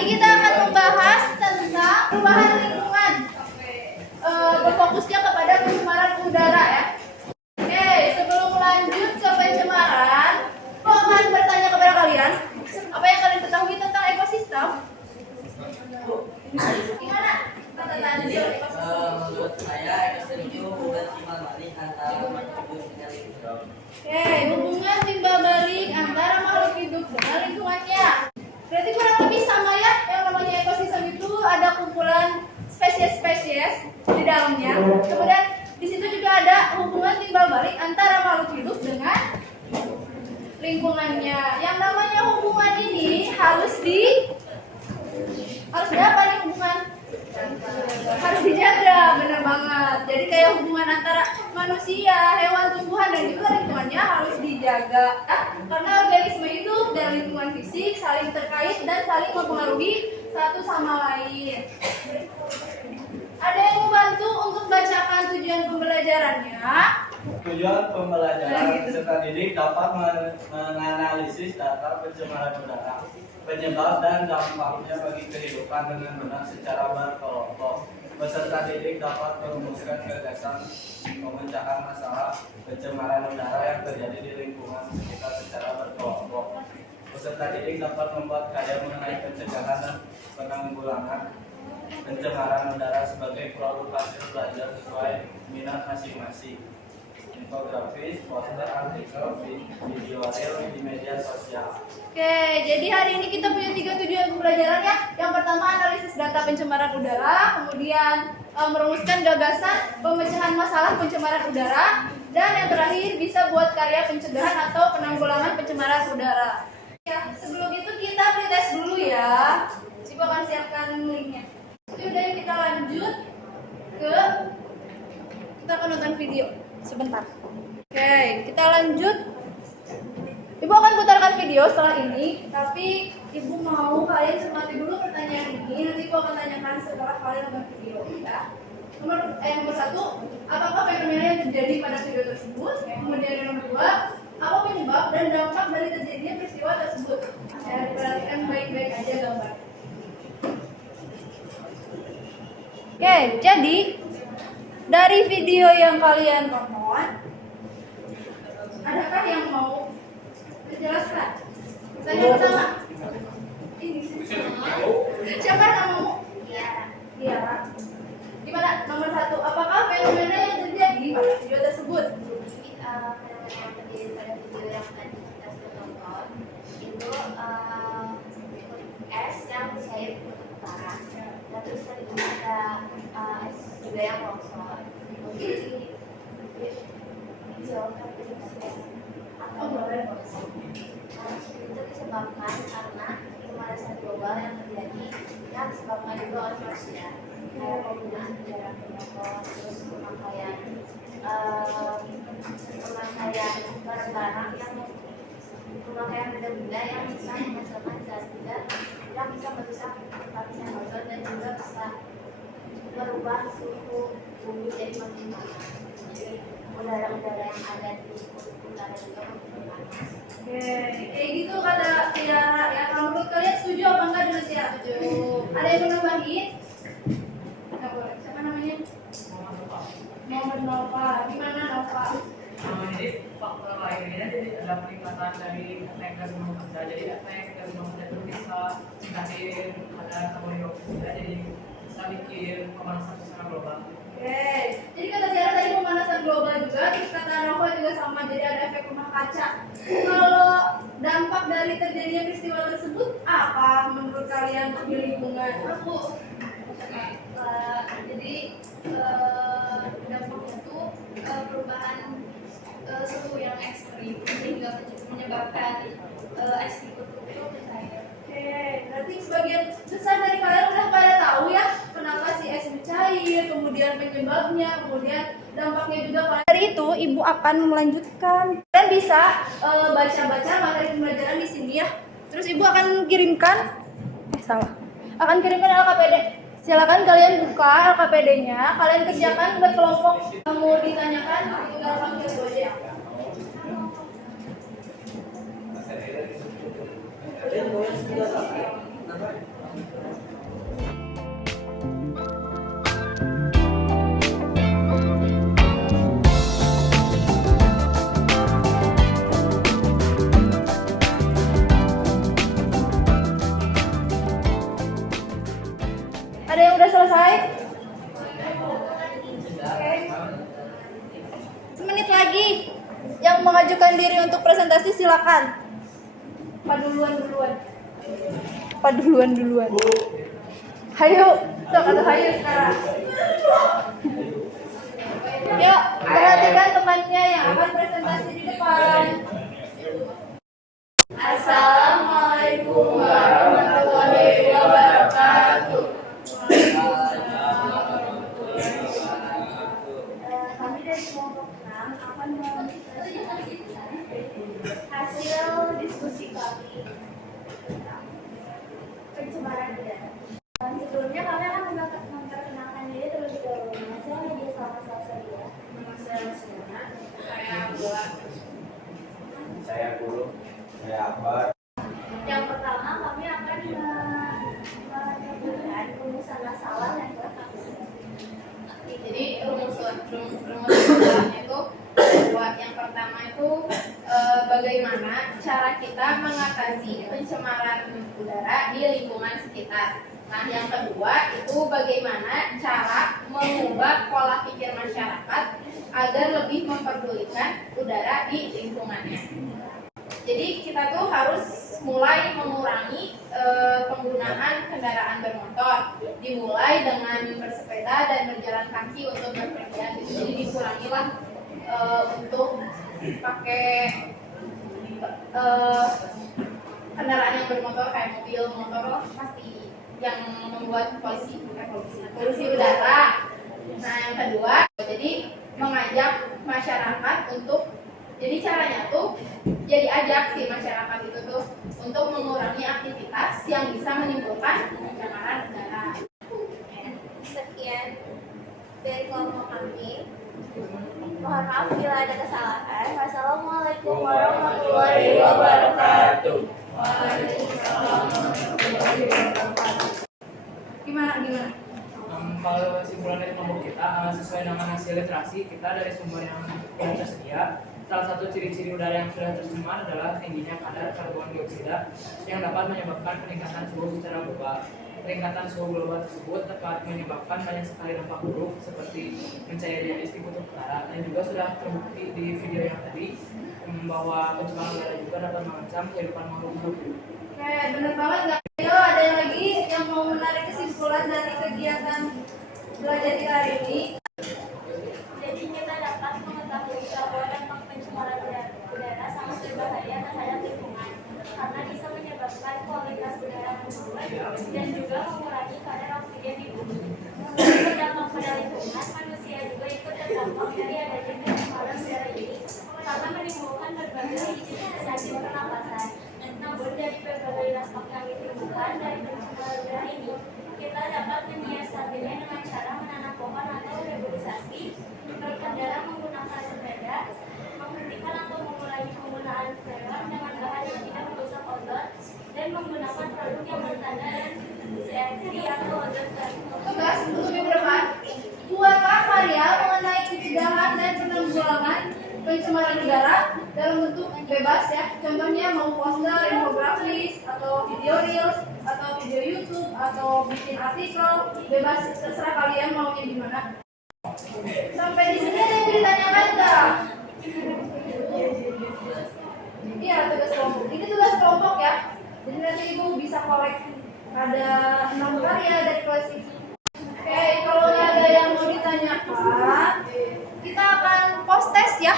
Nanti kita akan membahas tentang perubahan lingkungan. Berfokusnya kepada pencemaran udara ya. Oke, sebelum lanjut ke pencemaran, aku akan bertanya kepada kalian, apa yang kalian ketahui tentang ekosistem? Gimana? Menurut saya ekosistem itu hubungan timbal balik antara makhluk hidup dengan lingkungan. Oke, hubungan timbal balik antara makhluk hidup dengan lingkungannya. Berarti kurang lebih sama ya, yang namanya ekosistem itu ada kumpulan spesies-spesies di dalamnya. Kemudian di situ juga ada hubungan timbal balik antara makhluk hidup dengan lingkungannya. Yang namanya hubungan ini harus apa nih hubungan? Harus dijaga, benar banget. Jadi kayak hubungan antara manusia, hewan, tumbuhan dan juga lingkungannya harus dijaga. Karena organisme hidup dan lingkungan fisik saling terkait dan saling mempengaruhi satu sama lain. Ada yang membantu untuk bacakan tujuan pembelajarannya? Tujuan pembelajaran peserta didik dapat menganalisis data pencemaran udara, penyebab dan dampaknya bagi kehidupan dengan benar secara berkelompok. Peserta didik dapat merumuskan gagasan pemecahan masalah pencemaran udara yang terjadi di lingkungan sekitar secara berkelompok. Peserta didik dapat membuat karya mengenai pencegahan dan penanggulangan pencemaran udara sebagai produk hasil belajar sesuai minat masing-masing. Infografis, poster, artikel, video reel di media sosial. Oke, jadi hari ini kita punya 3 tujuan pembelajaran ya. Yang pertama analisis data pencemaran udara, kemudian merumuskan gagasan pemecahan masalah pencemaran udara, dan yang terakhir bisa buat karya pencegahan atau penanggulangan pencemaran udara. Ya, sebelum itu kita pretest dulu ya. Coba akan siapkan linknya. Sudah kita lanjut ke kita akan nonton video sebentar. Oke, kita lanjut. Ibu akan putarkan video setelah ini, tapi ibu mau kalian cermati dulu pertanyaan ini. Nanti ibu akan tanyakan setelah kalian nonton video ya. Nomor 1, apakah fenomena yang terjadi pada video tersebut? Kemudian yang nomor 2, apa penyebab dan dampak dari terjadinya peristiwa tersebut? Ya, diperhatikan baik-baik aja gambar. Oke, jadi dari video yang kalian tonton, adakah yang mau dijelaskan? Tanya pertama. Ini siapa namamu? Tiara. Gimana? Nomor 1, apakah fenomena yang terjadi pada video tersebut? Fenomena yang terjadi pada video yang tadi kita sudah tonton itu es yang cair ke utara. Dan terus tadi juga ada es juga yang longsor. Jadi dijawabkan Oh, boleh. itu disebabkan karena pemanasan global yang terjadi yang disebabkan juga oleh manusia, kayak penggunaan kendaraan bermotor, terus pemakaian barang-barang pemakaian benda-benda yang bisa menghasilkan gas gas yang bisa merusak lapisan ozon dan juga bisa merubah suhu bumi jadi makin panas. Jadi udara-udara yang ada di utara juga makin panas. Oke, kayak gitu kata Tiara ya. Kalau menurut kalian setuju apa enggak dengan Tiara? Setuju. Ada yang mau nambahin? Enggak boleh. Siapa namanya? Muhammad Nova. Gimana Nova? Jadi faktor lainnya jadi ada peningkatan dari efek gas rumah kaca. Jadi efek gas rumah kaca itu bisa ciptain ada karbon dioksida, jadi bisa bikin pemanasan secara global. Oke, jadi kata Tiara tadi pemanasan global juga, terus kata Nova juga sama, jadi ada efek rumah kaca. Kalau dampak dari terjadinya peristiwa tersebut apa menurut kalian di lingkungan? Aku Jadi dampaknya itu perubahan suhu yang ekstrim sehingga menyebabkan es di kutub itu mencair. Oke, berarti sebagian besar dari kalian udah pada tahu ya kenapa si es mencair, kemudian penyebabnya, kemudian dampaknya juga. Dari itu ibu akan melanjutkan. Dan bisa baca-baca materi pembelajaran di sini ya. Terus ibu akan kirimkan, akan kirimkan LKPD. Silakan kalian buka LKPD-nya, kalian kerjakan buat kelompok. Mau ditanyakan, tinggal panggil ibu aja ya. selesai? Oke. Semenit lagi. Yang mengajukan diri untuk presentasi silakan. Pak duluan. Hayo, sok atau hayo sekarang. Yuk, perhatikan temannya yang akan presentasi di depan. Assalamualaikum warahmatullahi wabarakatuh. Kami dari kelompok 6 akan mempresentasikan hasil diskusi kami tentang pencemaran udara. Sebelumnya kami akan memperkenalkan diri terlebih dahulu. Saya Media Salma Salsabila. Nama saya Siana. Saya Abdullah. Saya Guru, saya Akbar. Yang pertama kami akan menyebutkan rumusan masalah yang telah kami Jadi rumus masalahnya itu dua. Yang pertama itu bagaimana cara kita mengatasi pencemaran udara di lingkungan sekitar. Nah, yang kedua itu bagaimana cara mengubah pola pikir masyarakat agar lebih memperdulikan udara di lingkungannya. Jadi kita tuh harus mulai mengurangi penggunaan kendaraan bermotor, dimulai dengan bersepeda dan berjalan kaki untuk berpergian. Jadi dikurangilah untuk pakai kendaraan yang bermotor kayak mobil, motor lah pasti yang membuat polusi udara. Nah, yang kedua, jadi mengajak masyarakat untuk, jadi caranya tuh, jadi ajak si masyarakat itu tuh untuk mengurangi aktivitas yang bisa menimbulkan pencemaran udara. Sekian dari kelompok kami. Mohon maaf bila ada kesalahan. Wassalamualaikum warahmatullahi wabarakatuh. Gimana? Kalau kesimpulan dari kelompok kita sesuai dengan hasil literasi kita dari sumber yang tersedia. Salah satu ciri-ciri udara yang sudah tercemar adalah tingginya kadar karbon dioksida yang dapat menyebabkan peningkatan suhu secara global. Peningkatan suhu global tersebut dapat menyebabkan banyak sekali dampak buruk seperti pencairan es di kutub utara, dan juga sudah terbukti di video yang tadi bahwa pencemaran udara juga dapat mengancam kehidupan makhluk hidup. Oke, bener banget nggak? Yo, ada yang lagi yang mau menarik kesimpulan dari kegiatan belajar kita hari ini? Jadi kita dapat mengetahui bahwa dampak pencemaran udara sangat berbahaya terhadap lingkungan karena bisa menyebabkan kualitas udara menurun dan juga mengurangi kadar oksigen di bumi. Selain berdampak pada lingkungan, manusia juga ikut terdampak dari adanya pencemaran udara ini karena menimbulkan berbagai penyakit pernapasan. Namun dari berbagai dampak yang ditimbulkan dari pencemaran udara ini, kita dapat menyiasatinya dengan cara menanam pohon atau reboisasi, berkendara menggunakan sepeda, menghentikan atau mengurangi penggunaan freon dengan bahan yang tidak merusak ozon, dan menggunakan produk yang berstandar CFC atau ozon tertutup. Tugas untuk minggu depan, buatlah karya mengenai pencegahan dan penanggulangan pencemaran udara dalam bentuk bebas ya. Contohnya mau poster, infografis, atau video reels, atau video YouTube, atau bikin artikel, bebas, terserah kalian maunya gimana. Sampai di sini ada yang ditanyakan nggak? Iya, tugas kelompok. Ini tugas kelompok ya. Jadi nanti ibu bisa kolek ada 6 karya dari kelas ini. Oke, kalau nggak ada yang mau ditanyakan, kita akan post test ya.